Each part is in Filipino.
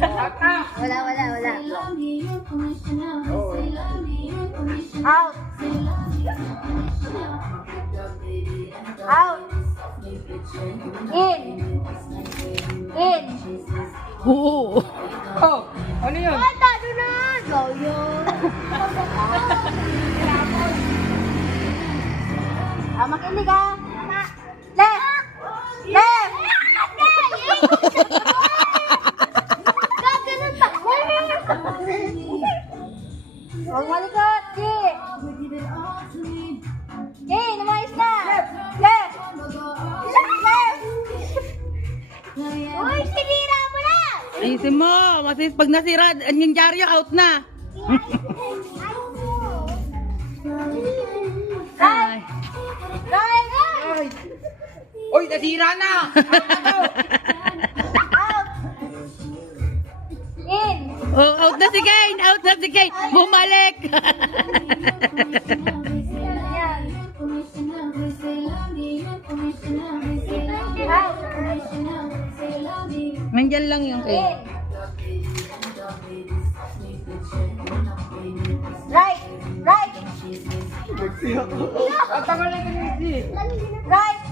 Wala. Out. Out. In. Oo. Oh, ano yun? Ay, tado na! Go yun! Makinig ha! Left! Left! Gaganon pa! Huwag malikot! G! G! Lumayos na! Left! Left! Uy, sinira mo na! Ayusin mo. Masis pag nasira, yung dyaryo, out na. Ay. Right! Uy, nasira na! Out! In! Oh, out na si Kane! Out na si Kane! Bumalik! Yan. Out! Nandyan lang yung In! Kane. Right! Right! Ang tagal na ito ni Right!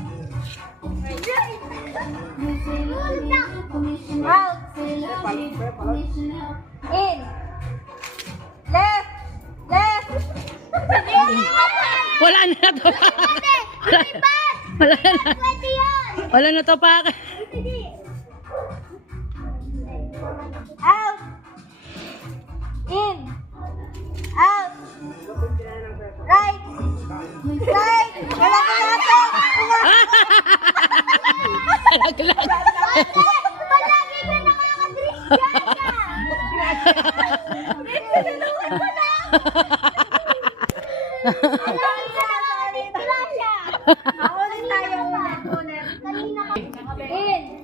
Out! In! Left! Left! Wala na to. Wala na. Wala na to pa. Out! In! Out! Right! Right! Wala ka na ito! Naglag. Palagi ka na kayo ka-drink Tinulungan ko na! Ako ulit tayo ulit. Kanina ka. In!